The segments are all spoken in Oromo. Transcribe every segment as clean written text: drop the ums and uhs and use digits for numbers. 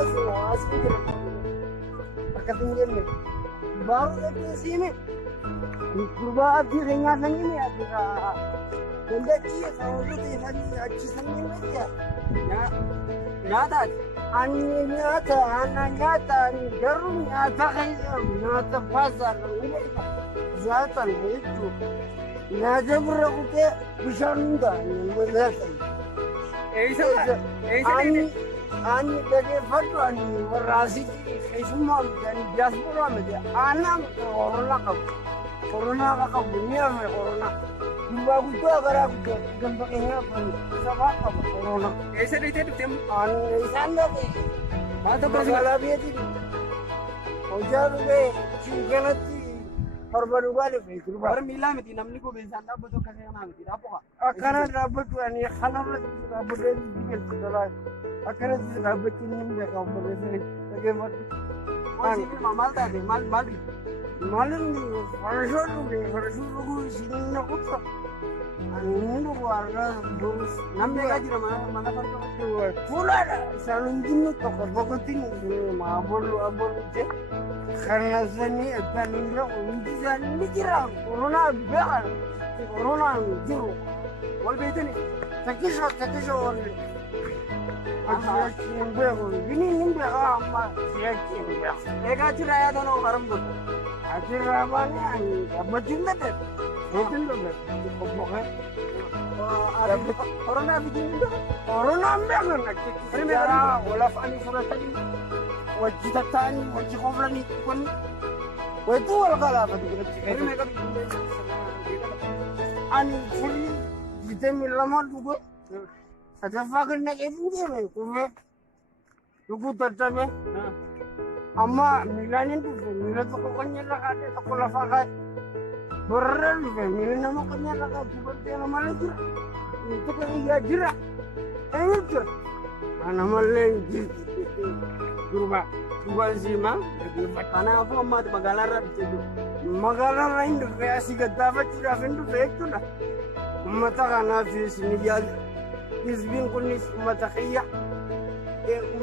asii jira akkas hin jenne baaruu dhaqee siime gurbaa abdii keenyaa sanyii yaadira dandeettii sababii ta'e achi sanyii nyaataati. ani nyaata garuu nyaata keessa nyaata baasaadha zaatan jechuudha. Nyaata bira kutee bishaan hundaan mul'atan. Ani dhaggeeffadhu ani warra asitti keessummaa miti diyaasporaa miti aanaan koronaa qabu ni hafe koronaa. Gubbaa guddaa garaa guddaa gamba keenyaa kun sabaa qaba koronaa. Eessa deetee dhuftee? Isaan dhaqee magaalaa biyyaatti hojjaa dhufee shiikanatti torba dhugaa dhufe gurbaa. Warra miillaa miti namni gogeessaan dhaabbatu akka seenaa miti dhaabbata. Akkana dhaabbatu ani kanarratti dhaabbatee biqiltu dalaa akkanatti dhaabbachuun ni beekamu barreessanii dhaggeeffadhu. Maal taate maal Malin farasoo dhuge farasoo dhuguu isin na kutu ani dhugu argaa durus namni egaa jira mana farda fuulaadha isaan hundinuu tokkotti maabollu je kana sanii akkan hin jedhu hundi isaanii ni jira koronaa beekan koronaan jiru wal beekani takkisoo walli siyachi hin beeku bini hin beekaa amma siyachi hin beeku egaa jira yaadanoo haram godhu. Akhirnya mana ni? Dapat cinta deh. Betul deh. Pokoknya. Corona bikin itu. Corona ambil nak. Sejarah olaf ani surat tadi. Wajib tani, wajib komplan itu pun. Itu kalau apa tu? Ini mereka bikin ani fuli kita milamar juga. Ada fakir nak itu je. Tugu tercapai. Amma milanin tuh, milan tuh pokoknya lah ada sekolah fakat beran tuh, milan nama pokoknya lah ada seperti nama lagi, itu kan iya jira, jira, nama lagi, berubah sih mah, karena aku amat Magalara itu, Magalara itu kayak sih dapat sudah itu itu lah, mata karena di sini jadi, isbin kunis mata kaya.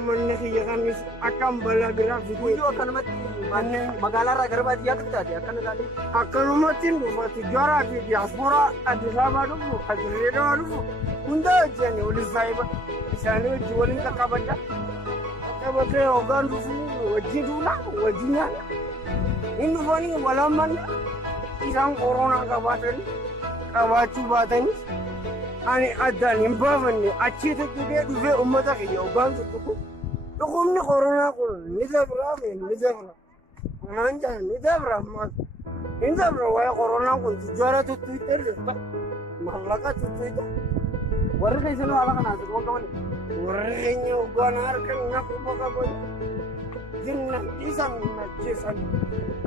Menikah kami akan belajar video akan mati Magalara garba dia kita dia akan mati mati juara di diaspora ada sama dulu ada reda dulu unda aja nih oleh saya misalnya jualin ke kabarnya organ dulu wajib dulu wajibnya ini bani walaman isang corona kabacu batani ani ada nimbavan ni achi tu dia duve ummata ke yogan tu to komni corona ko nizabra nizabra wa corona ko jara tu twitter malaka tu twitter warga kayak sini ala kana ko kawan warga uganar kan na ko ka boy jinna isan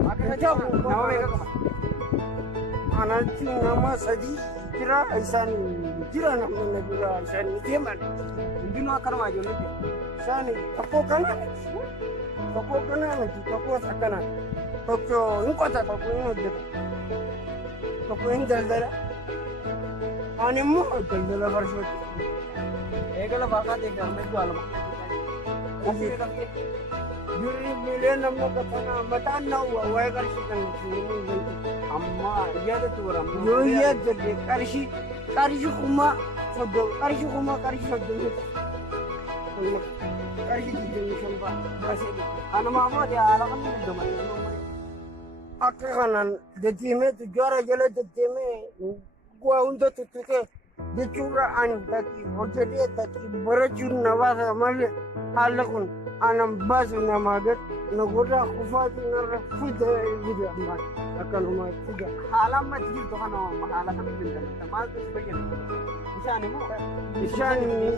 akan jauh nawa mereka ananti nama sadi kira isan jira namanya jira isan itu mana mungkin akan maju nanti sani toko kana toko sakana toko ingkota toko ini toko ini daldala ani mu daldala versi egala bakat ekar में जो आलम juri milian nama katana matan na wa karshi kan amma iya da turam yo iya da karshi kuma fodo karshi di shamba basi ana mama dia ala kan do man akanan de time tu jara jale de time gua unda tu ke de chura an taki hojde taki barajun nawasa male halakun anam basu namagat nagura khufati narfuda video amat akan umat tiga halam mat gitu kan mahala kan bintan tamal tu sebagian bisa ni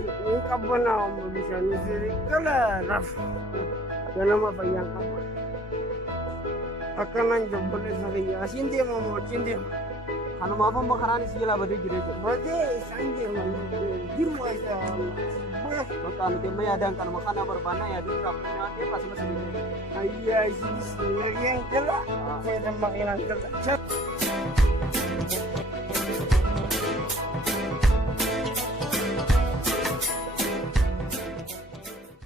kabana bisa ni siri kala raf kana mapayang apa akan anjabale sahiya sindi mo sindi anu maaf makarani sigala bade gereja bade sandi mo dirwa ita makan dia mayadang kan makan berbana ya dulu rapnya dia pas masih di ayya sini yang kala saya makinan kala